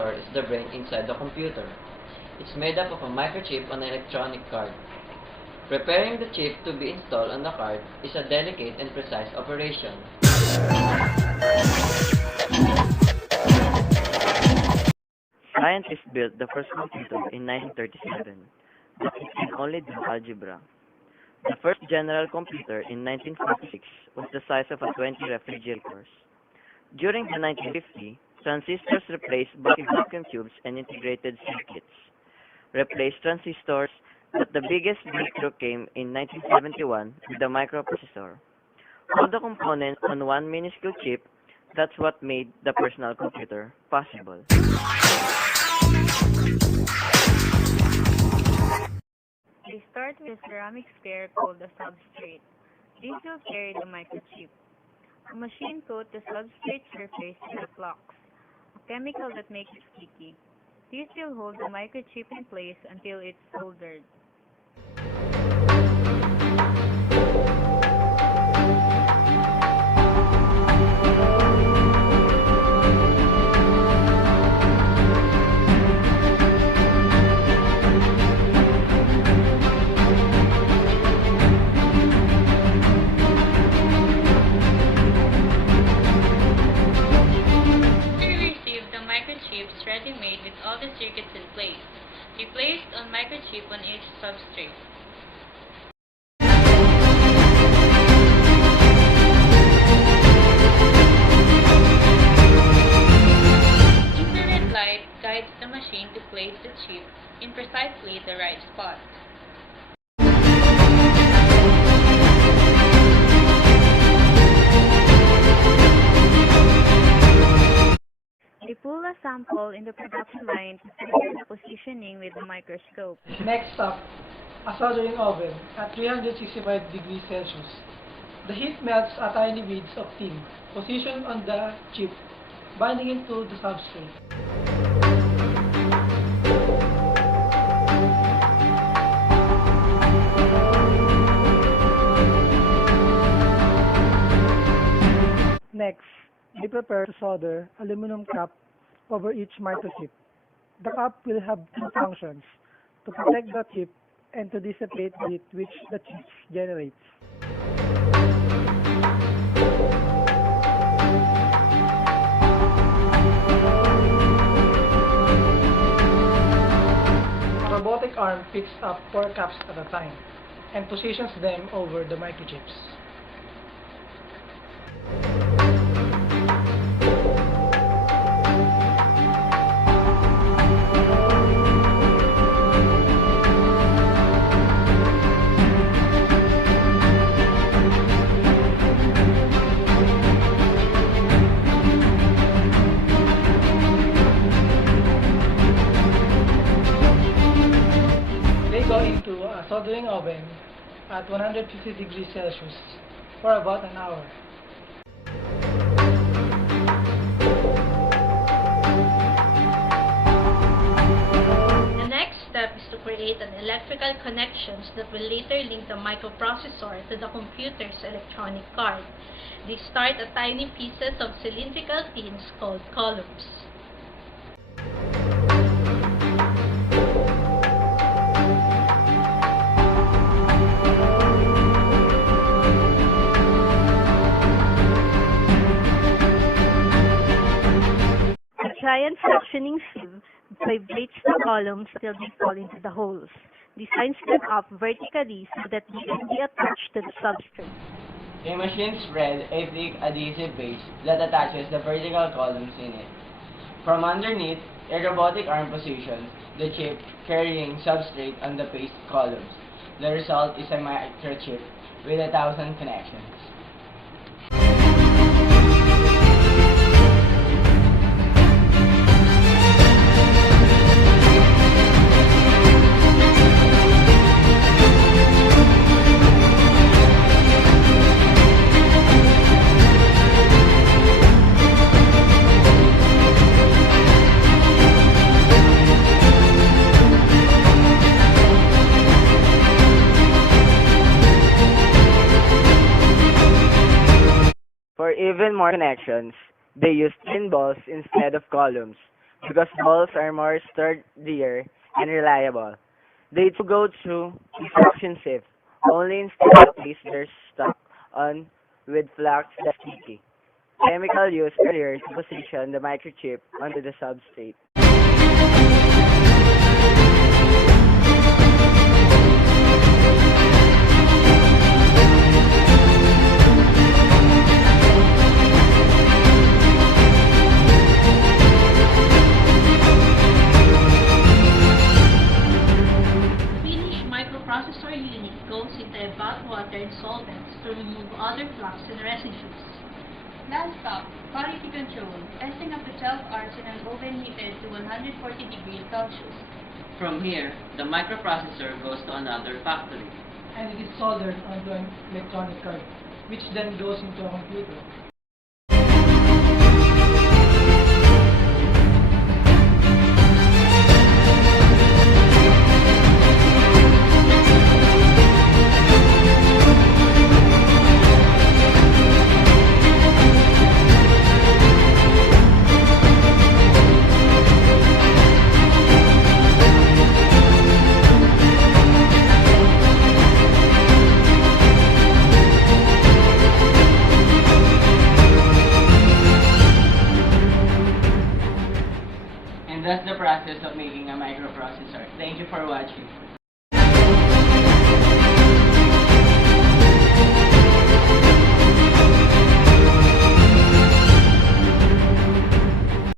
processor is the brain inside the computer. It's made up of a microchip on an electronic card. Preparing the chip to be installed on the card is a delicate and precise operation. Scientists built the first computer in 1937, but it can only do algebra. The first general computer in 1946 was the size of a 20 refrigerators. During the 1950s, transistors replaced vacuum tubes and integrated circuits. Replaced transistors, but the biggest breakthrough came in 1971 with the microprocessor. All the components on one minuscule chip, that's what made the personal computer possible. They start with a ceramic sphere called a substrate. This will carry the microchip. A machine coats the substrate surface with a flux, a chemical that makes it sticky. This will hold the microchip in place until it's soldered. Microchips ready-made with all the circuits in place. Be placed on microchip on each substrate. Infrared light guides the machine to place the chip in precisely the right spot. They pull a sample in the production line to figure the positioning with the microscope. Next up, a soldering oven at 365 degrees Celsius. The heat melts a tiny beads of tin positioned on the chip, binding into the substrate. Next, they prepare to solder aluminum cap over each microchip. The cap will have two functions: to protect the chip and to dissipate the heat which the chip generates. A robotic arm picks up 4 caps at a time and positions them over the microchips. Go into a soldering oven at 150 degrees Celsius for about an hour. The next step is to create an electrical connections that will later link the microprocessor to the computer's electronic card. They start at tiny pieces of cylindrical tins called columns. Giant sectioning sieve vibrates the columns until they fall into the holes. This lines them up vertically so that they can be attached to the substrate. A machine spreads a thick adhesive base that attaches the vertical columns in it. From underneath, a robotic arm positions the chip carrying substrate on the paste columns. The result is a microchip with 1,000 connections. For even more connections, they use thin balls instead of columns. because balls are more sturdier and reliable. They too go through a suction sieve, only instead of place they're stuck on with flux that's sticky. Chemical used earlier to position the microchip onto the substrate. Finished microprocessor unit goes into evaporated solvents to remove other flux and residues. Non-stop, quality control, testing up to 12 hours in an oven heated to 140 degrees Celsius. From here, the microprocessor goes to another factory. And it is soldered onto an electronic card, which then goes into a computer. And that's the process of making a microprocessor. Thank you for watching.